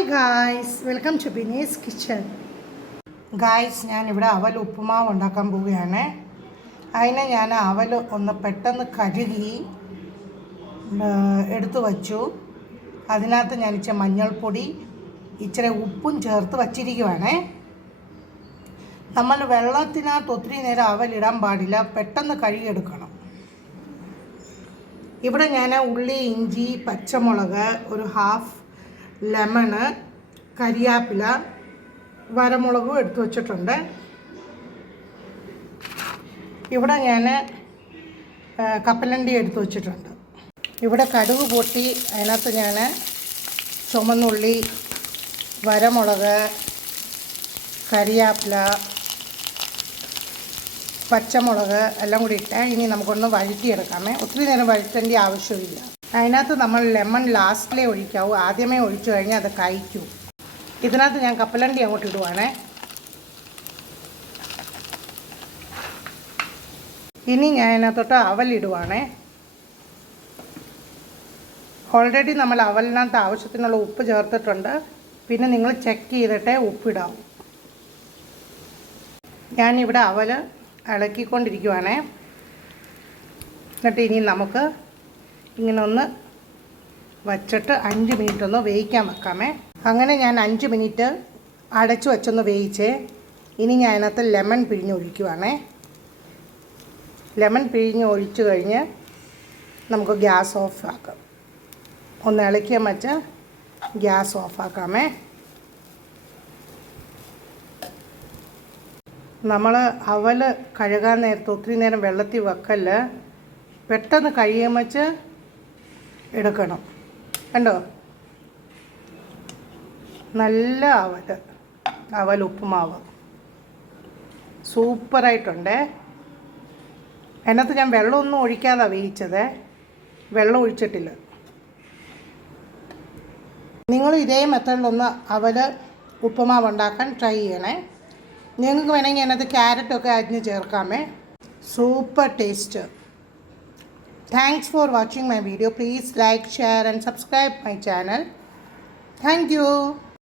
Hi guys, welcome to Bini's kitchen. Guys, ഞാനിവിടെ അവൽ ഉപ്പുമാവ് ഉണ്ടാക്കാൻ പോവുകയാണ്. അതിനെ ഞാൻ അവൽ ഒന്ന് പെട്ടെന്ന് കഴുകി എടുത്തു വച്ചു. അതിനകത്ത് ഞാൻ ഇച്ചിരി മഞ്ഞൾപ്പൊടി, ഇച്ചിരി ഉപ്പും ചേർത്ത് വച്ചിരിക്കുവാണേ. നമ്മൾ വെള്ളത്തിനകത്ത് ഒത്തിരി നേരം അവലിടാൻ പാടില്ല, പെട്ടെന്ന് കഴുകിയെടുക്കണം. ഇവിടെ ഞാൻ ഉള്ളി, ഇഞ്ചി, പച്ചമുളക്, ഒരു ഹാഫ് ലെമണ്, കരിയാപ്പില, വരമുളകും എടുത്തു വച്ചിട്ടുണ്ട്. ഇവിടെ ഞാൻ കപ്പലണ്ടി എടുത്തു വച്ചിട്ടുണ്ട്. ഇവിടെ കടുക് പൊട്ടി അതിനകത്ത് ഞാൻ ചുമന്നുള്ളി, വരമുളക്, കരിയാപ്പില, പച്ചമുളക് എല്ലാം കൂടി ഇട്ട് ഇനി നമുക്കൊന്ന് വഴറ്റിയെടുക്കാമേ. ഒത്തിരി നേരം വഴറ്റേണ്ട ആവശ്യമില്ല. അതിനകത്ത് നമ്മൾ ലെമൺ ലാസ്റ്റിലേ ഒഴിക്കാവൂ, ആദ്യമേ ഒഴിച്ചു കഴിഞ്ഞാൽ അത് കഴിക്കും. ഇതിനകത്ത് ഞാൻ കപ്പലണ്ടി അങ്ങോട്ട് ഇടുവാണേ. ഇനി ഞാൻ അതിനകത്തോട്ട് അവലിടുവാണേ. ഓൾറെഡി നമ്മൾ അവലിനകത്ത് ആവശ്യത്തിനുള്ള ഉപ്പ് ചേർത്തിട്ടുണ്ട്. പിന്നെ നിങ്ങൾ ചെക്ക് ചെയ്തിട്ടേ ഉപ്പിടാവൂ. ഞാനിവിടെ അവൽ ഇളക്കിക്കൊണ്ടിരിക്കുവാണേ. എന്നിട്ട് ഇനി നമുക്ക് ഇങ്ങനെ ഒന്ന് വച്ചിട്ട് 5 മിനിറ്റ് ഒന്ന് വേവിക്കാൻ വെക്കാമേ. അങ്ങനെ ഞാൻ 5 മിനിറ്റ് അടച്ചു വെച്ചൊന്ന് വേവിച്ചേ. ഇനി ഞാൻ അതിനകത്ത് ലെമൺ പിഴിഞ്ഞൊഴിക്കുവാണേ. ലെമൺ പിഴിഞ്ഞൊഴിച്ച് കഴിഞ്ഞ് നമുക്ക് ഗ്യാസ് ഓഫ് ആക്കാം. ഒന്ന് ഇളക്കിയാൽ വെച്ച് ഗ്യാസ് ഓഫാക്കാമേ. നമ്മൾ അവൽ കഴുകാൻ നേരത്ത് ഒത്തിരി നേരം വെള്ളത്തിൽ വെക്കല്, പെട്ടെന്ന് കഴിയാൻ വെച്ച് എടുക്കണം. കണ്ടോ, നല്ല അവൽ ഉപ്പുമാവ് സൂപ്പറായിട്ടുണ്ട്. അതിനകത്ത് ഞാൻ വെള്ളമൊന്നും ഒഴിക്കാതാണ് വേവിച്ചത്, വെള്ളം ഒഴിച്ചിട്ടില്ല. നിങ്ങൾ ഇതേ മെത്തേഡിലൊന്ന് അവൽ ഉപ്പുമാവ് ഉണ്ടാക്കാൻ ട്രൈ ചെയ്യണേ. നിങ്ങൾക്ക് വേണമെങ്കിൽ അതിനകത്ത് ക്യാരറ്റൊക്കെ അരിഞ്ഞ് ചേർക്കാമേ. Super taste. Thanks for watching my video. Please like, share and subscribe my channel. Thank you.